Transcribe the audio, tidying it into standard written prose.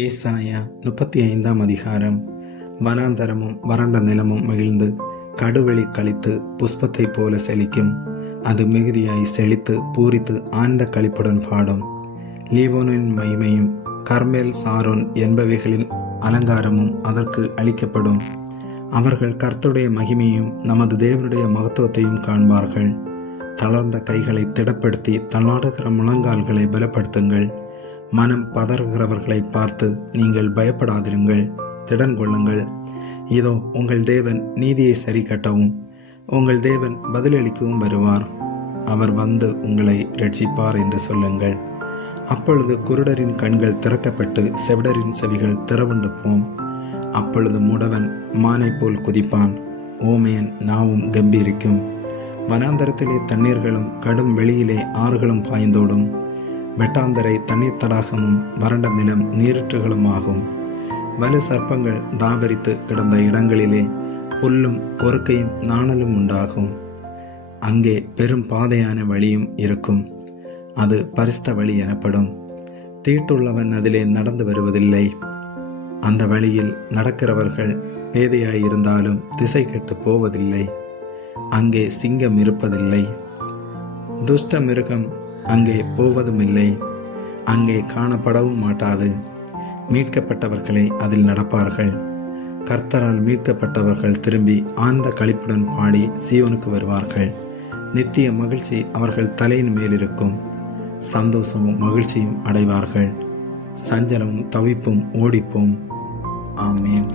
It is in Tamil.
ஏசாயா 35 அதிகாரம். வனாந்தரமும் வறண்ட நிலமும் மகிழ்ந்து கடுவெளி கழித்து புஷ்பத்தைப் போல செழிக்கும். அது மிகுதியாய் செழித்து பூரித்து ஆழ்ந்த களிப்புடன் பாடும். லீபோனின் மகிமையும் கர்மேல் சாரோன் என்பவைகளின் அலங்காரமும் அதற்கு அளிக்கப்படும். அவர்கள் கர்த்தருடைய மகிமையும் நமது தேவனுடைய மகத்துவத்தையும் காண்பார்கள். தளர்ந்த கைகளை திடப்படுத்தி தள்ளாடுகிற முழங்கால்களை பலப்படுத்துங்கள். மனம் பதறுகிறவர்களை பார்த்து நீங்கள் பயப்படாதிருங்கள், திடன் கொள்ளுங்கள். இதோ உங்கள் தேவன் நீதியை சரி கட்டவும் உங்கள் தேவன் பதிலளிக்கவும் வருவார். அவர் வந்து உங்களை ரட்சிப்பார் என்று சொல்லுங்கள். அப்பொழுது குருடரின் கண்கள் திறக்கப்பட்டு செவிடரின் செவிகள் திறவுண்டு போம். அப்பொழுது முடவன் மானை போல் குதிப்பான், ஊமையன் நாவும் கம்பீரிக்கும். வனாந்தரத்திலே தண்ணீர்களும் கடும் வெளியிலே ஆறுகளும் பாய்ந்தோடும். வெட்டாந்தரை தண்ணீர் தடாகமும் வறண்ட நிலம் நீரற்றுகளும் ஆகும். வலு சர்ப்பங்கள் தாபரித்து கிடந்த இடங்களிலே புல்லும் கொறுக்கையும் நாணலும் உண்டாகும். அங்கே பெரும் பாதையான வழியும் இருக்கும். அது பரிசுத்த வழி எனப்படும். தீட்டுள்ளவன் அதிலே நடந்து வருவதில்லை. அந்த வழியில் நடக்கிறவர்கள் பேதையாயிருந்தாலும் திசை கெட்டு போவதில்லை. அங்கே சிங்கம் இருப்பதில்லை, துஷ்ட மிருகம் அங்கே போவதுமில்லை. அங்கே காணப்படவும் மாட்டாது. மீட்கப்பட்டவர்களே அதில் நடப்பார்கள். கர்த்தரால் மீட்கப்பட்டவர்கள் திரும்பி ஆழ்ந்த களிப்புடன் பாடி சீயோனுக்கு வருவார்கள். நித்திய மகிழ்ச்சி அவர்கள் தலையின் மேலிருக்கும். சந்தோஷமும் மகிழ்ச்சியும் அடைவார்கள். சஞ்சலமும் தவிப்பும் ஓடிப்போம். ஆமேன்.